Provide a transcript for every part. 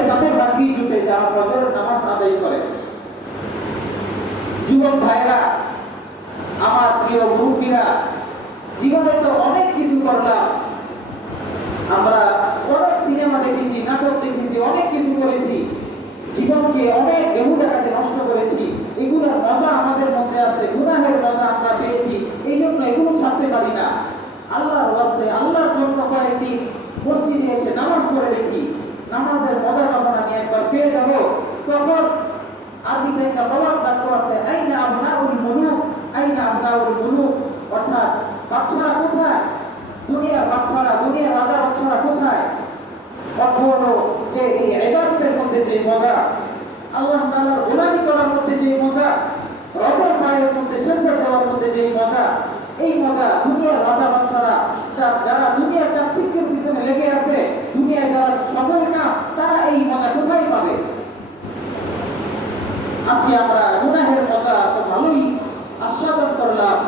এটা ভাগ্যেই জুটে যারা ফজরের নামাজ আদায় করে। যুবক ভাইরা আমার প্রিয় মুরব্বীরা, জীবনে তো অনেক কিছু করলাম। আমরা অনেক সিনেমা দেখেছি, নাটক দেখেছি, অনেক কিছু করেছি। জীবনকে অনেক বেহু দেখাতে নষ্ট করেছি। এগুলোর মজা আমাদের মধ্যে আছে, গুনাহের মজা আমরা পেয়েছি। এই জন্য এগুলো ছাড়তে পারি না। আল্লাহর ওয়াস্তে, আল্লাহর জন্য কয়েকটি মসজিদে এসে নামাজ পড়ে দেখি। নামাজের মজা যখন আমি একবার পেয়ে যাব। তখন অর্থাৎ বাচ্চারা কোথায়? দুনিয়ার বাচ্চারা দুনিয়ার রাজা বাচ্চারা কোথায়? যে এই যে মজা, আল্লাহ তাআলার গোলামি করার মধ্যে যে মজা, রবের পায়ের মধ্যে সেজদা দেওয়ার মধ্যে যে মজা এই মজা দুনিয়ার রাজা বাচ্চারা যারা দুনিয়ার চাকচিক্যের পিছনে লেগে আছে, দুনিয়ায় যারা সফল না, তারা এই মজা কোথায় পাবে? আজকে আমরা গুনাহের মজা তো ভালোই আস্বাদন করলাম।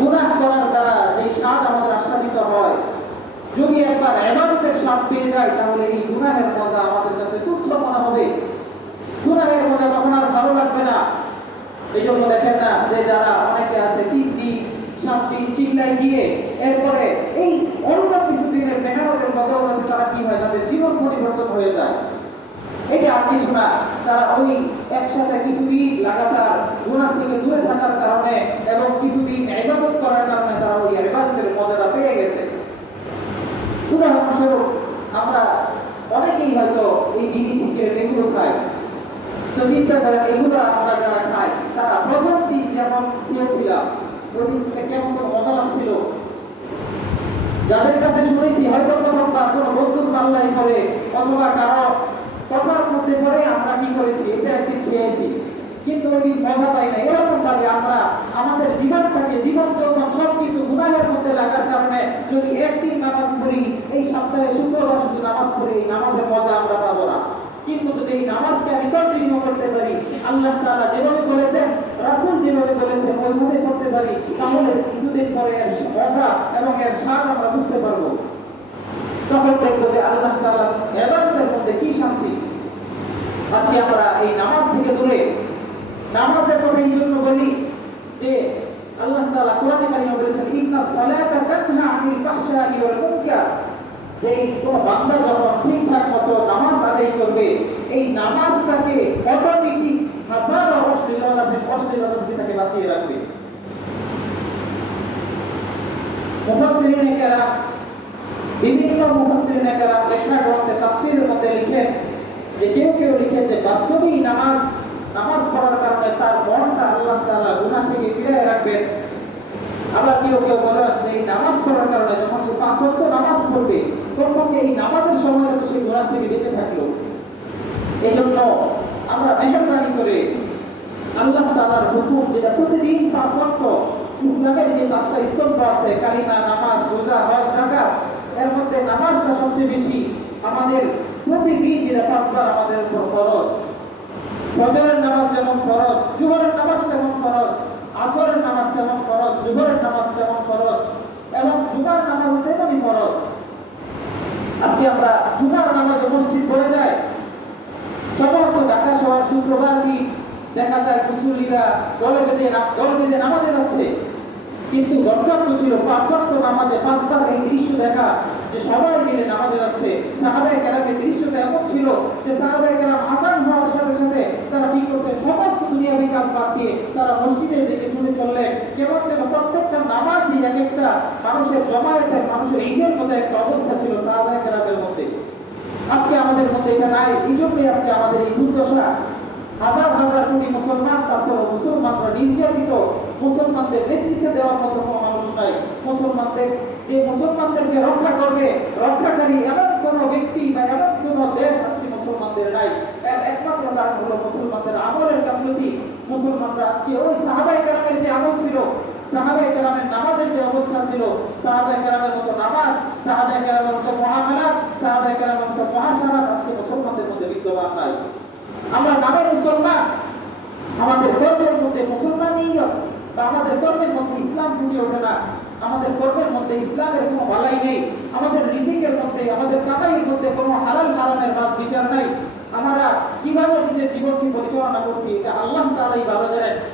গুনাহ করার দ্বারা যে স্বাদ আমাদের আস্বাদিত হয়, যদি একবার এবাদতের স্বাদ পেয়ে যায়, তাহলে এই গুনাহের মজা আমাদের কাছে তুচ্ছ মনে হবে। গুনাহের মজা তখন আর ভালো লাগবে না। এই জন্য দেখেন না যে যারা অনেকে আছে, তিন দিন সাত দিন গিয়ে এরপরে এই অন্য কিছুদিনের মেহনতের বদৌলতে তারা কি হয়? তাদের জীবন পরিবর্তন হয়ে যায়। এটা আর কিছু না। তারা ওই একসাথে কিছুদিন লাগাতার গুনাহ থেকে দূরে থাকার কারণে এবং কিছুদিন ইবাদত করার কারণে তারা ওই ইবাদতের মজাটা পেয়ে গেছে। উদাহরণস্বরূপ, আমরা অনেকেই হয়তো এই বিড়ি এগুলো খাই। তো চিন্তা করেন, এগুলো আমরা যারা খাই, তারা প্রথম দিন যেমন খেয়েছিলাম যাদের কাছে শুনেছি, হয়তো তখন তার কোনো বন্ধু আল্লাহ করে অথবা কারও কথার মধ্যে পড়ে আমরা কি করেছি? এটা একদিন খেয়েছি। কিন্তু ওই দিন মজা পাই না এরকম ভাবে আমরা, আমাদের জীবনটাকে জীবন যৌবন সব কিছু গুণাহের মধ্যে লাগার কারণে যদি একদিন নামাজ পড়ি, এই সপ্তাহে শুক্রবার শুধু নামাজ পড়ি এই নামাজের মজা আমরা পাবো না। কিন্তু যদি এই নামাজকে আমি কন্টিনিউ করতে পারি, আল্লাহ তাআলা যেভাবে বলেছেন রাসূল যেভাবে বলেছেন, ওইভাবে করতে পারি, তাহলে কিছুদিন পরে এর মজা এবং এর স্বাদ আমরা বুঝতে পারব। তখন দেখব যে আল্লাহ তাআলা ইবাদতের মধ্যে কি শান্তি। আজকে আমরা এই নামাজ থেকে দূরে, নামাজের কথা এই জন্য বলি যে আল্লাহ তাআলা কোরআনে কারিমে বলেছেন, ইন্না সালাতা তানহা আনিল ফাহশাই ওয়াল মুনকার। যে কোন বান্দা যখন ঠিকঠাক মতো নামাজ আদায় করবে, এই নামাজটাকে অটোমেটিক হাজার অশ্লীলতা অশ্লীলতা থেকে তাকে বাঁচিয়ে রাখবে। মুফাসসিরিনে কেরাম বিভিন্ন মুফাসসিরিনে কেরাম লেখা গ্রন্থে, তাফসীরের মধ্যে লিখেন যে কেউ কেউ লিখেন যে বাস্তবেই নামাজ নামাজ পড়ার কারণে তার মনটা আল্লাহ তাআলা গুনাহ থেকে ফিরিয়ে রাখবেন। আবার কেউ কেউ বলেন যে এই নামাজ পড়ার কারণে যখন সে পাঁচ ওয়াক্ত নামাজ পড়বে, তখন এই নামাজের সময় সে গুনাহ থেকে বেঁচে থাকল। এই জন্য আমরা মেহরবানি করে আল্লাহ তাআলার হুকুম যেটা প্রতিদিন পাঁচ ওয়াক্ত ইসলামের যে পাঁচটা স্তম্ভ আছে, কালিমা, নামাজ, রোজা, হজ, যাকাত, এর মধ্যে নামাজটা সবচেয়ে বেশি আমাদের প্রতিদিন যেটা পাঁচবার আমাদের উপর ফরজ। ফজরের নামাজ যেমন ফরজ, জুহরের নামাজ যেমন ফরজ, আসরের নামাজ যেমন ফরজ, জুহরের নামাজ যেমন ফরজ, এবং জুমার নামাজ তেমনই ফরজ। আজকে আমরা জুমার নামাজে মসজিদ পড়ে যায় সমস্ত ঢাকা শহর শুক্রবার দিন দেখা যায় মুসল্লিরা দলে বেঁধে দল বেঁধে নামাজে যাচ্ছে। কিন্তু তো ছিল পাঁচ ওয়াক্ত নামাজে, পাঁচবার এই দৃশ্য দেখা যে সবাই মিলে নামাজে যাচ্ছে। সাহাবায়ে কেরামের দৃশ্যটা এমন ছিল যে সাহাবায়ে কেরাম আজান হওয়ার সাথে সাথে তারা কি করতেন সমস্ত দুনিয়াবি কাজ বাদ দিয়ে তারা মসজিদের দিকে ছুটে চললেন। কেমন যেন প্রত্যেকটা নামাজই এক একটা মানুষের জমায়েতের, মানুষের ঈদের মতো একটা অবস্থা ছিল সাহাবায়ে কেরামের মধ্যে। আজকে আমাদের মধ্যে এটা নাই এই জন্যই আজকে আমাদের এই দুর্দশা। হাজার হাজার কোটি মুসলমান তারপর মুসলমানরা নির্যাতিত মুসলমানদের নেতৃত্ব দেওয়ার মতো কোনো মানুষ নাই। মুসলমানদের, যে মুসলমানদেরকে রক্ষা করবে, রক্ষাকারী এমন কোনো ব্যক্তি বা এমন কোনো দেশ আজকে মুসলমানদের নাই। একমাত্র কারণ হলো মুসলমানদের আমলের গাফলতি মুসলমানরা আজকে ওই সাহাবাই কালামের যে আমরা আমাদের কর্মের মধ্যে ইসলামের কোনো বালাই নেই, আমাদের রিজিকের মধ্যে, আমাদের কামাইয়ের মধ্যে কোনো হালাল হারামের মাস বিচার নাই। জীবনকে পরিচালনা করছি, এটা আল্লাহ তাআলাই ভালো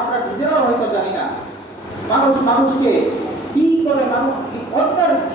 আমরা নিজেরাও হয়তো জানি না। মানুষ মানুষকে কি করে মানুষ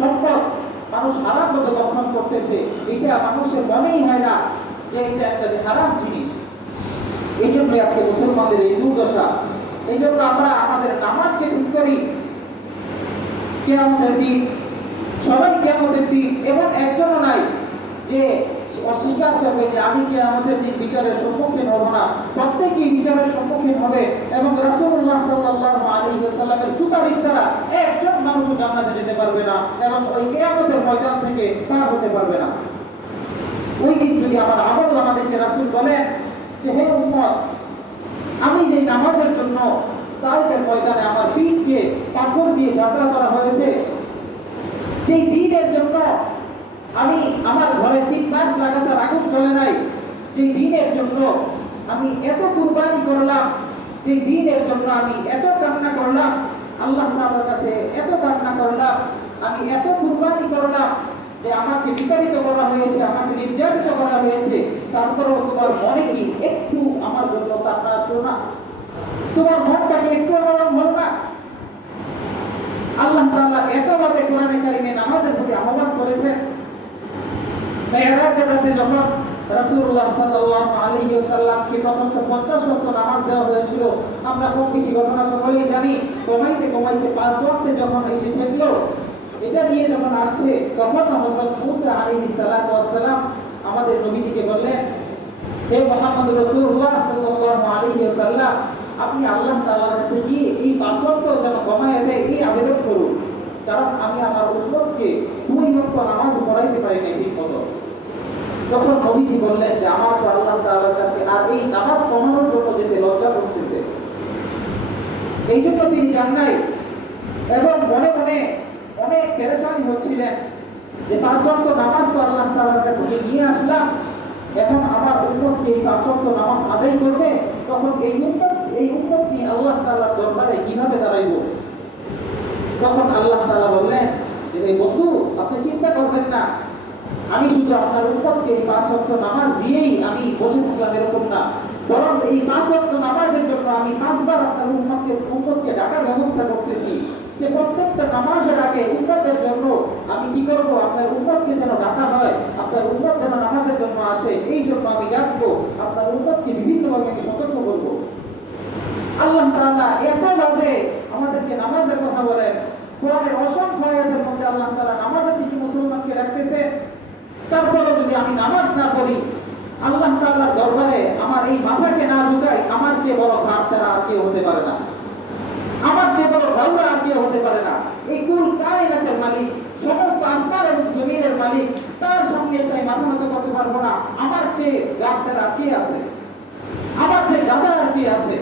সম্পদ মানুষ হারাম মতো দখল করতেছে, এটা মানুষের মনেই হয় না যে এটা একটা হারাম জিনিস। এই জন্যই আজকে মুসলমানদের এই দুর্দশা। এই জন্য আমরা আমাদের নামাজকে ঠিক করি। কেমন সবাই কেমন দিন, এমন একজনও নাই যে অস্বীকার করবে যে আমি কি আমাদের দিন বিচারের সম্মুখীন হব না? প্রত্যেকেই বিচারের সম্মুখীন হবে এবং রাসূলুল্লাহ সাল্লাল্লাহু আলাইহি ওয়াসাল্লামের সুপারিশ ছাড়া একজন মানুষ জান্নাতে যেতে পারবে না এবং ওই কিয়ামতের ময়দান থেকে পার হতে পারবে না। ওই দিন যদি আমার আমল আমাদেরকে রাসূল বলেন যে, হে উম্মত, আমি যে নামাজের জন্য তাইফের ময়দানে আমার পিঠকে পাথর দিয়ে যাত্রা করা হয়েছে সেই দিনের জন্য আমি আমার ঘরে তিন মাস লাগাতার আগুন চলে নাই। যে দিনের জন্য আমি এত কুরবানি করলাম যে দিনের জন্য আমি এত কান্না করলাম, আল্লাহ তাআলার কাছে এত কান্না করলাম, আমি এত কুরবানি করলাম যে আমাকে বিতাড়িত করা হয়েছে, আমাকে নির্যাতিত করা হয়েছে। তারপরেও তোমার মনে কি একটু আমার জন্য কান্না আসলো না? তোমার মনটাকে একটু আমার হলো না? আল্লাহ তাআলা এতভাবে কোরআনে কারিমে নামাজের প্রতি আহ্বান করেছেন মেয়েরাজের রাতে যখন রাসূলুল্লাহ সাল্লাল্লাহু আলাইহি ওয়াসাল্লামকে প্রথম তো 50 ওয়াক্ত নামাজ দেওয়া হয়েছিল আমরা কম বেশি ঘটনা সকলেই জানি কমাইতে কমাইতে পাঁচ ওয়াক্তে যখন এসে এটা নিয়ে যখন আসছে তখন হযরত মুসা আলাইহিস সালাতু সালাম আমাদের নবীজিকে বললেন হে মোহাম্মদ রাসূলুল্লাহ সাল্লাল্লাহু আলাইহি ওয়াসাল্লাম আপনি আল্লাহ তাআলার কাছে গিয়ে এই ওয়াক্ত যেন কমায় দেয় এই আবেদন করুন কারণ আমি আমার উম্মতকে দুই ওয়াক্ত নামাজ পড়াইতে পারি না ঠিক মতো তখন নবীজি বললেন যে, আমার তো আল্লাহ তাআলার কাছে আর এই নামাজ কমানোর জন্য যেতে লজ্জা করতেছে। এই জন্য তিনি যান নাই। এবং মনে মনে অনেক পেরেশানি হচ্ছিলেন যে, পাঁচ নামাজ তো আল্লাহ তাআলার কাছে নিয়ে আসলাম। এখন আমার উম্মতকে এই পাঁচ নামাজ আদায় করবে। তখন এই উম্মত এই উম্মত নিয়ে আল্লাহ তাআলার দরবারে কীভাবে দাঁড়াইব? তখন আল্লাহ তাআলা বললেন যে এই বন্ধু, আপনি চিন্তা করবেন না। আমি শুধু আপনার উম্মতকে এই পাঁচ ওয়াক্ত নামাজ দিয়েই আমি বসে থাকলাম এরকম না। বরং এই পাঁচ ওয়াক্ত নামাজের জন্য আমি পাঁচবার আপনার উম্মতকে উম্মতকে ডাকার ব্যবস্থা করতেছি। যে প্রত্যেকটা নামাজের আগে উম্মতের জন্য আমি কি করব? আপনার উম্মতকে যেন ডাকা হয়, আপনার উম্মত যেন নামাজের জন্য আসে, এই জন্য আমি ডাকবো, আপনার উম্মতকে বিভিন্নভাবে আমি সতর্ক করব। আল্লাহ তাআলা এতভাবে আমাদেরকে নামাজের কথা বলেন। কোরআনের অসংখ্য আয়াতের মধ্যে আল্লাহ তাআলা নামাজের দিকে মুসলমানকে রাখতেছে তারপরে যদি আমি নামাজ না পড়ি, আল্লাহ তাআলার দরবারে আমার এই মাথাকে না ঝুঁকাই আমার চেয়ে বড় ভাব তারা আর কেউ হতে পারে না। আমার চেয়ে বড় ভাউরা আর কেউ হতে পারে না। এই কুল কায়নাতের মালিক, সমস্ত আসমান এবং জমিনের মালিক, তার সঙ্গে সেই মাথা নত করতে পারব না। আমার চেয়ে গাছটার আর কে আছে? আমার চেয়ে গাদা আর কে আছে?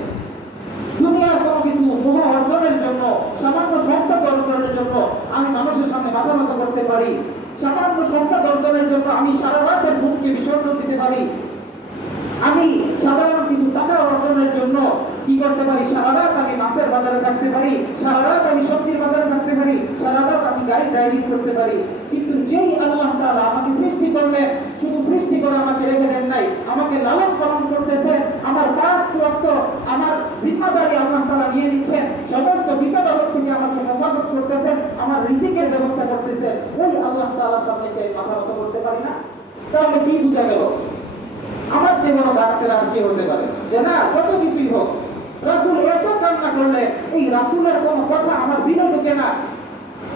দুনিয়ার কোনো কিছু মোহ অর্জনের জন্য, সামান্য সম্পদ অর্জনের জন্য আমি মানুষের সামনে মাথা নত করতে পারি। সামান্য সম্পদ অর্জনের জন্য আমি সারা রাতের ঘুমকে বিসর্জন দিতে পারি। আমি সাধারণ কিছু টাকা অর্জনের জন্য কি করতে পারি? সারা রাত আমি মাছের বাজারে থাকতে পারি, সারা রাত আমি সবজির বাজারে থাকতে পারি, সারা রাত আমি গাড়ি ড্রাইভিং করতে পারি। কিন্তু যেই আল্লাহ তাআলা আমাকে সৃষ্টি করলেন, শুধু সৃষ্টি করে আমাকে রেখে দেন নাই, আমাকে লালন পালন করতেছে আমার পাঁচ ওয়াক্ত আমার জিম্মাদারি আল্লাহ তাআলা নিয়ে নিচ্ছেন, সমস্ত করতেছেন আমার রিজিকের ব্যবস্থা করতেছেন ওই আল্লাহ তাআলার সামনে কি মাথা নত করতে পারি না। তাহলে কি বুঝা গেল? আমার যে বড় ডাক্তার আর কি হতে পারে? যে না, কত কিছুই হোক। রাসূল এত কান্না করলে, এই রাসূলের কোন কথা আমার দিলে ঢুকে না।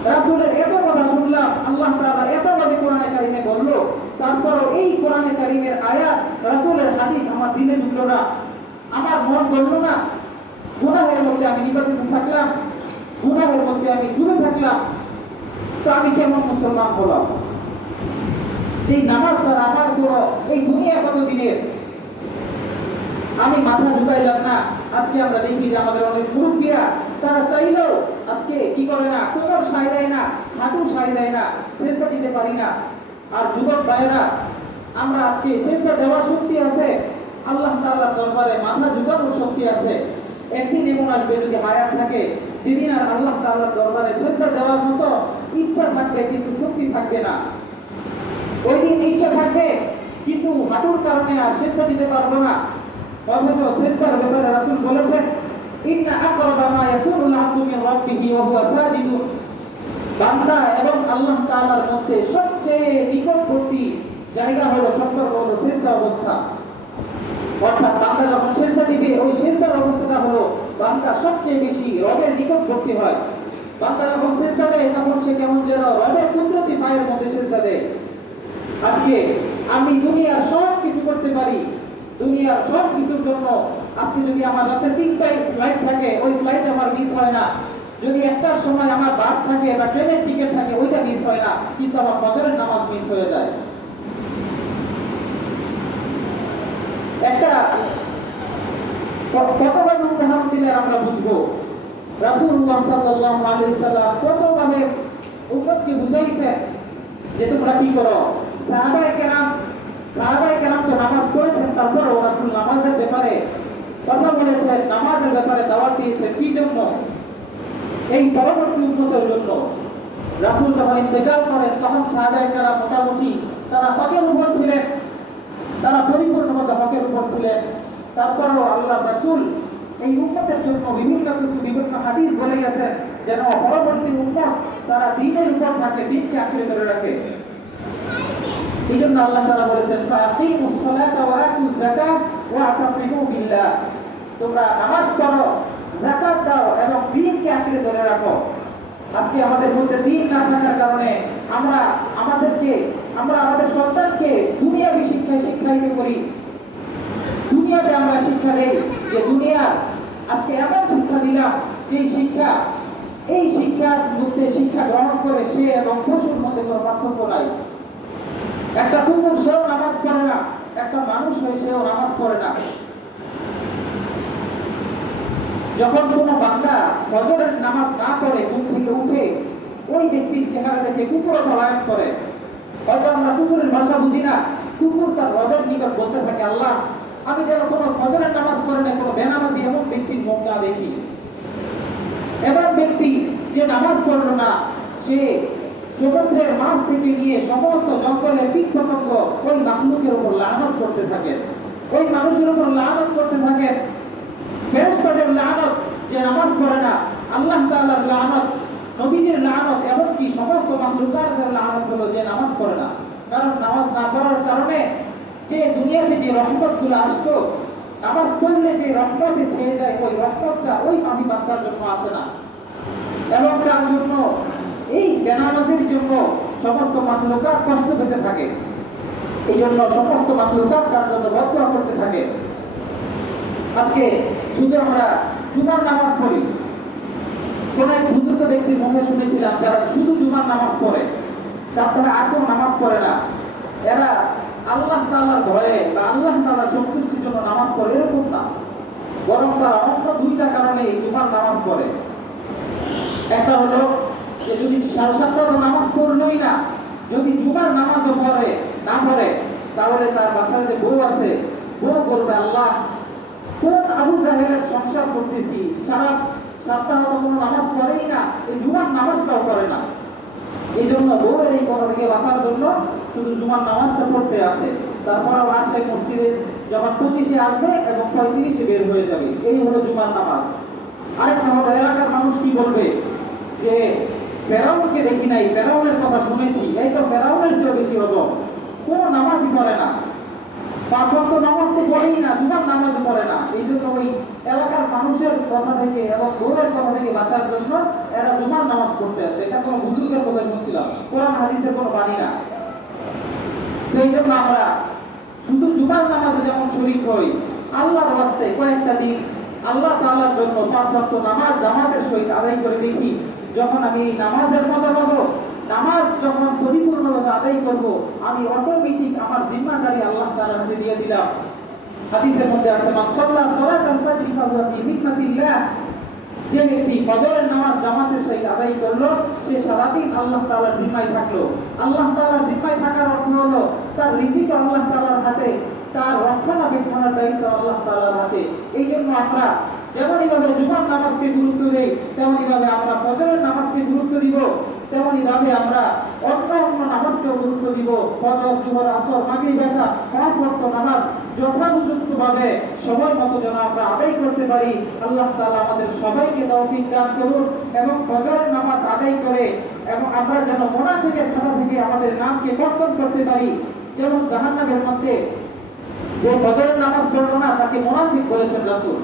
রাসূলের এত কথা শুনলাম, আল্লাহ তাআলা এত ভাবে কোরআনে কারিমে বলল, তারপরও এই কোরআনে কারিমের আয়াত, রাসূলের হাদিস আমার দিলে ঢুকলো না। আমার মন বলল না। গুনাহের মধ্যে আমি নির্বাচিত থাকলাম। গুনাহের মধ্যে আমি ডুবে থাকলাম, তো আমি কেমন মুসলমান হলাম? যেই নামাজ ছাড়া আমার কোনো এই দুনিয়া কত দিনের আমি মাথা ঢুকাইলাম না। আজকে আমরা দেখি যে আমাদের অনেক মুরব্বীরা, তারা চাইলেও আজকে কি করে না, কোমর সাই দেয় না, হাঁটু সাই দেয় না শেষটা দিতে পারি না। আর যুবক ভাইয়েরা, আমরা আজকে শেষটা দেওয়ার শক্তি আছে। আল্লাহ তাআলার দরবারে মাথা ঝুঁকানোর শক্তি আছে। একদিন এমন আসবে যদি হায়াত থাকে যেদিন আর আল্লাহ তাআলার দরবারে শেষটা দেওয়ার মতো ইচ্ছা থাকবে, কিন্তু শক্তি থাকবে না। ওই দিন ইচ্ছা থাকবে, কিন্তু হাঁটুর কারণে আর শেষটা দিতে পারব না। অথচ সেজদার ব্যাপারে রাসূল বলেছেন, ইন্না আবদু মিন রাব্বিহি ওয়া হুয়া বান্দা এবং আল্লাহ তাআলার মধ্যে সবচেয়ে নিকটবর্তী জায়গা হলো সম্পর্ক হলো অবস্থা। অর্থাৎ বান্দা যখন সেজদা দিবে ওই সেজদার অবস্থাটা হলো বান্দা সবচেয়ে বেশি রবের নিকটবর্তী হয়। বান্দা যখন সেজদা দেয় তখন সে কেমন যেন রবের কুদরতি পায়ের মধ্যে সেজদা দেয়। আজকে আমি দুনিয়ার সব কিছু করতে পারি। দুনিয়ার সব কিছুর জন্য আজকে যদি আমার রাতে তিন ফ্লাইট থাকে, ওই ফ্লাইট আমার মিস হয় না। যদি একটার সময় আমার বাস থাকে বা ট্রেনের টিকিট থাকে, ওইটা মিস হয় না। কিন্তু আমার ফজরের নামাজ মিস হয়ে যায়। কতবার উদাহরণ দিলে আমরা বুঝব? রাসূলুল্লাহ সাল্লাল্লাহু আলাইহি কতভাবে উম্মতকে বুঝাইছেন যে তোমরা কি করো? সাহাবায়ে কেরাম সাহাবায়ে কেরাম তো নামাজ পড়েছেন, তারপরও রাসূল নামাজের ব্যাপারে কথা বলেছেন, নামাজের ব্যাপারে দাওয়াত দিয়েছেন। কি জন্য? এই পরবর্তী উন্নতের জন্য। রাসূল যখন ইন্তেকাল করেন, তখন সাহাবায়ে কেরাম মোটামুটি তারা হকের উপর ছিলেন তারা ছিলেন তারপরও আল্লাহ রাসূল এই উম্মতের জন্য বিভিন্ন কিছু বিভিন্ন হাদিস বলে গেছেন যেন পরবর্তী উম্মত তারা দিনের উপর থাকে দিনকে আঁকড়ে ধরে রাখে। এই জন্য আল্লাহ তাআলা বলেছেন বিল্লাহ। তোমরা নামাজ পড়ো, যাকাত দাও এবং দিনকে আঁকড়ে ধরে রাখো। আজকে আমাদের মধ্যে দিন না থাকার কারণে আমরা আমাদেরকে, আমরা আমাদের সন্তানকে দুনিয়াবি শিক্ষায় শিক্ষায়িত করি। শিক্ষা দেই যে দুনিয়া, আজকে এমন শিক্ষা দিলাম, যে শিক্ষা, এই শিক্ষার মধ্যে শিক্ষা গ্রহণ করে সে এবং পশুর মধ্যে কোনো পার্থক্য নাই। একটা কুকুর, সেও নামাজ পড়ে না, একটা মানুষ হয়ে সেও নামাজ পড়ে না। যখন কোনো বান্দা ফজরের নামাজ না পড়ে, ঘুম থেকে উঠে, ওই ব্যক্তির চেহারা দেখে কুকুর পলায়ন করে, হয়তো আমরা কুকুরের ভাষা বুঝি না, কুকুর তার রবের নিকট বলতে থাকে, আল্লাহ, আমি যেন কোনো ফজরের নামাজ পড়ে না কোনো বেনামাজি এমন ব্যক্তির মুখ না দেখি। এমন ব্যক্তি যে নামাজ পড়ল না, সে সমুদ্রের মাছ থেকে নিয়ে সমস্ত জঙ্গলের পতঙ্গ ওই মাহলুকের উপর লানত করতে থাকে। ওই মানুষের উপর লানত করতে থাকে। ফেরেশতাদের লানত যে নামাজ পড়ে না, আল্লাহ তাআলার লানত নবীদের এমনকি সমস্ত হলো যে নামাজ পড়ে না। কারণ নামাজ না পড়ার কারণে যে দুনিয়াতে যে রহমতগুলো আসতো নামাজ পড়লে যে রহমতে ছেয়ে যায়, ওই রহমতটা ওই পানি বান্দার জন্য আসে না। এবং তার জন্য এই বেনামাজের জন্য সমস্ত মাহলুকাত কষ্ট পেতে থাকে। এই জন্য সমস্ত মাহলুকাত তার জন্য বদয়া করতে থাকে। আজকে শুধু আমরা জুমার নামাজ পড়ি। কোন এক বুজুর্গ ব্যক্তির মুখে শুনেছিলাম, যারা শুধু জুমার নামাজ পড়ে সপ্তাহে আর কোনো নামাজ পড়ে না। এরা আল্লাহ তাআলার ভয়ে বা আল্লাহ তাআলার সন্তুষ্টির জন্য নামাজ পড়ে এরকম না। বরং তারা অন্য দুইটা কারণে জুমার নামাজ পড়ে। একটা হলো, যে যদি সাড়ে নামাজ পড়লোই না, যদি জুমার নামাজও পড়ে, না পড়ে, তাহলে তার বাসায় যে বউ আছে, বউ বলবে, আল্লাহ, কোন আবু জাহেলের সংসার করতেছি? সারা সপ্তাহ কোনো নামাজ পড়েই না, এই জুমার নামাজটাও করে না। এই জন্য বউয়ের এই কথা থেকে বাঁচার জন্য শুধু জুমার নামাজটা পড়তে আসে। তারপর আবার আসে মসজিদে যখন পঁচিশে আসবে এবং পঁয়ত্রিশে বের হয়ে যাবে। এই হলো জুমার নামাজ। আরেকটা হলো, এলাকার মানুষ কি বলবে? যে ফেরাউনকে দেখি নাই, ফেরাউনের কথা শুনেছি। এই তো ফেরাউনের চেয়ে বেশি হলো কোনো নামাজই পড়ে না। পাঁচ ওয়াক্ত নামাজ তো পড়েই না জুমার নামাজ পড়ে না। এই জন্য ওই এলাকার মানুষের কথা থেকে এবং কথা থেকে বাঁচার জন্য এরা নামাজ পড়তে আসে। এটা কোনো কথা কোরআন হাদিসের কোনো বাণী না সেই জন্য আমরা শুধু নামাজে যেমন হই, আল্লাহর কয়েকটা দিন আল্লাহ জন্য পাঁচ ওয়াক্ত নামাজ জামাতের সহিত আদায় করে দেখি, যখন আমি নামাজের মতো পাবো নামাজ যখন পরিপূর্ণভাবে আদায় করব, আমি অটোমেটিক আমার জিম্মাদারি আল্লাহ তাআলার হাতে দিয়ে দিলাম। হাদিসের মধ্যে আছে, মান সাল্লাহ সালাতাল ফাজরি ফাহুয়া ফি যে ব্যক্তি ফজরের নামাজ জামাতের সহিত আদায় করল, সে সারাদিন আল্লাহ তাআলার জিম্মায় থাকল। আল্লাহ তাআলার জিম্মায় থাকার অর্থ হলো, তার রিজিক আল্লাহ তাআলার হাতে, তার রক্ষণাবেক্ষণের দায়িত্ব আল্লাহ তাআলার হাতে। এই জন্য আমরা যেমনই ভাবে জুমার নামাজকে গুরুত্ব দেই তেমনই ভাবে আমরা ফজরের নামাজকে গুরুত্ব দিব তেমনই ভাবে আমরা অন্য অন্য নামাজকেও গুরুত্ব দিব। ফজর জুহর আসর, মাগরিব, এশা, পাঁচ ওয়াক্ত নামাজ যথাযথ ভাবে সময় মতো যেন আমরা আদায় করতে পারি। আল্লাহ তাআলা আমাদের সবাইকে তৌফিক দান করুন এবং ফজরের নামাজ আদায় করে এবং আমরা যেন মোনাফিকের খাতা থেকে আমাদের নামকে কর্তন করতে পারি। যেমন জাহান্নামের মধ্যে যে ফজরের নামাজ পড়ল না, তাকে মোনাফিক বলেছেন রাসূল।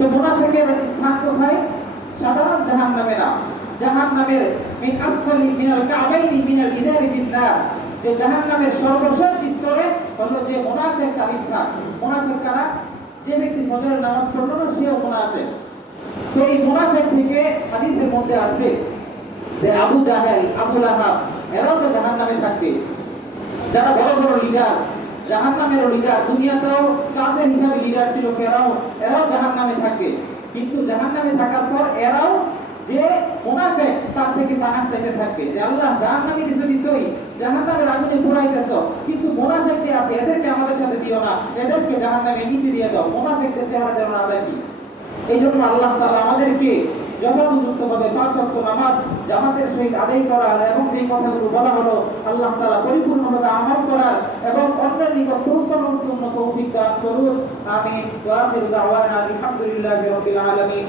তো মুনাফিকের স্থান কোথায় সাধারণ জাহান্নামে না জাহান্নামের মিন আসফালি মিনাল কাবাইনি মিনাল বিন্নার যে জাহান্নামের সর্বশেষ স্তরে যে স্থান মুনাফিক কারা? যে ব্যক্তি ফজরের নামাজ পড়ল না, সেও মুনাফিক তো এই থেকে হাদিসের মধ্যে আসছে যে আবু জাহেল, আবুল আহাব, এরাও তো জাহান্নামে থাকবে। যারা বড় বড় লিডার জাহান নামের লিডার দুনিয়াতেও কাদের হিসাবে লিডার ছিল ফেরাও, এরাও জাহান নামে থাকে। কিন্তু জাহান নামে থাকার পর এরাও যে মুনাফেক, তার থেকে পানার চাইতে থাকবে যে আল্লাহ জাহান নামে কিছু কিছুই জাহান নামের আগুনে পুরাইতেছ কিন্তু মুনাফেক যে আছে, এদেরকে আমাদের সাথে দিও না। এদেরকে জাহান নামে নিচে দিয়ে দাও। মুনাফেকদের চেহারা যেমন আদায় কি? এই জন্য আল্লাহ তালা আমাদেরকে যথাযথ ভাবে পাঁচ অক্ষ নামাজ জামাতের সহিত আদায় করার এবং যে কথাগুলো বলা হলো আল্লাহ তালা পরিপূর্ণভাবে আমল করার এবং অন্যের নিকট পৌঁছানোর জন্য সৌভিক দান করুন। আমি আলামিন।